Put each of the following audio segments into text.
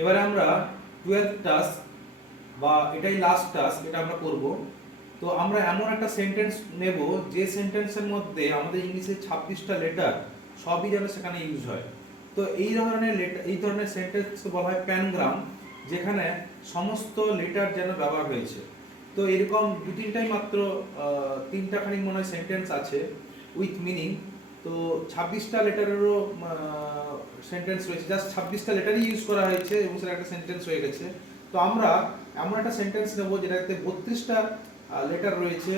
এবারে আমরা 12th task বা এটাই লাস্ট টাস্ক, এটা আমরা করব। তো আমরা এমন একটা সেন্টেন্স নেব যে সেন্টেন্সের মধ্যে আমাদের ইংলিশে 26টা লেটার সবই যেন সেখানে ইউজ হয়। তো এই ধরনের সেন্টেন্সকে বলা হয় প্যানগ্রাম, যেখানে সমস্ত লেটার যেন ব্যবহার হয়েছে। তো এরকম দু তিনটাই মাত্র তিনটা খানিক মনে হয় সেন্টেন্স আছে উইথ মিনিং। তো 26টা লেটারেরও সেন্টেন্স রয়েছে, জাস্ট 26টা লেটারই ইউজ করা হয়েছে এবং সেটা একটা সেন্টেন্স হয়ে গেছে। তো আমরা এমন একটা সেন্টেন্স নেব যেটাতে 32টা লেটার রয়েছে,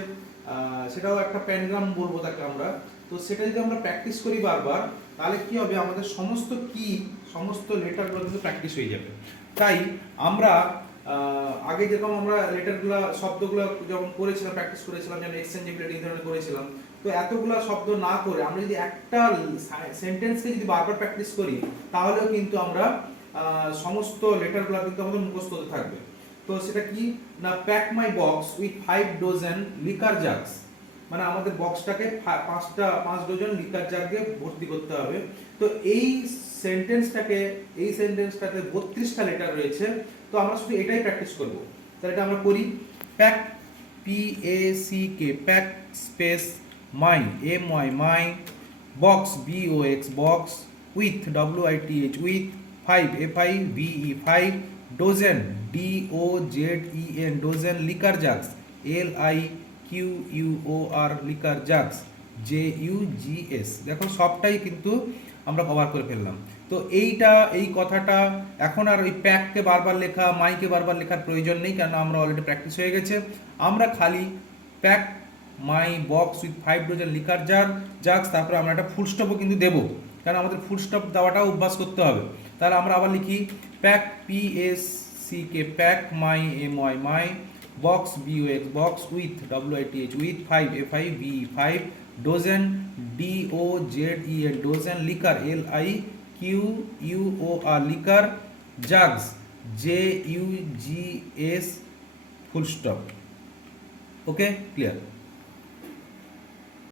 সেটাও একটা প্যানগ্রাম বলবো তাকে আমরা। তো সেটা যদি আমরা প্র্যাকটিস করি বারবার, তাহলে কি হবে, আমাদের সমস্ত লেটারগুলো কিন্তু প্র্যাকটিস হয়ে যাবে। তাই আমরা আগে যেরকম আমরা লেটারগুলো শব্দগুলো যখন করেছিলাম, প্র্যাকটিস করেছিলাম, যেমন এক্সচেঞ্জেবিলিটি এই ধরনের করেছিলাম, তো এতগুলো শব্দ না করে আমরা যদি একটা সেন্টেন্সকে যদি বারবার প্র্যাকটিস করি, তাহলেও কিন্তু আমরা সমস্ত লেটারগুলো কিন্তু আমাদের মুখস্থ হতে থাকবে। তো সেটা কি না, pack my box with 5 dozen liquor জাগস, মানে আমাদের বক্সটাকে 5 ডজন লিকার জাগে ভর্তি করতে হবে। তো এই সেন্টেন্সটাতে 32টা লেটার রয়েছে। তো আমরা শুধু এটাই প্র্যাকটিস করব। তাহলে এটা আমরা করি। Pack, PACK, pack space my, MY my, box BOX box, with WITH with, 5 FIVE 5, ডোজেন DOZEN ডোজেন, liquor জাগস LIQUOR liquor জাগস JUGS। দেখো সবটাই কিন্তু আমরা কভার করে ফেললাম। তো এই কথাটা এখন আর ওই প্যাককে বারবার লেখা, মাইকে বারবার লেখার প্রয়োজন নেই, কেন আমরা অলরেডি প্র্যাকটিস হয়ে গেছে। আমরা খালি pack my box with 5 dozen liquor জাগস, তারপরে আমরা একটা ফুল স্টপও কিন্তু দেবো, কারণ আমাদের ফুল স্টপ দেওয়াটাও অভ্যাস করতে হবে। তাহলে আমরা আবার লিখি pack, PACK pack, my MY my, box BOX box, with WITH with, 5 FIVE 5, ডোজেন DOZEN ডোজেন, liquor LIQUOR liquor, জাগস JUGS full stop. Okay, clear.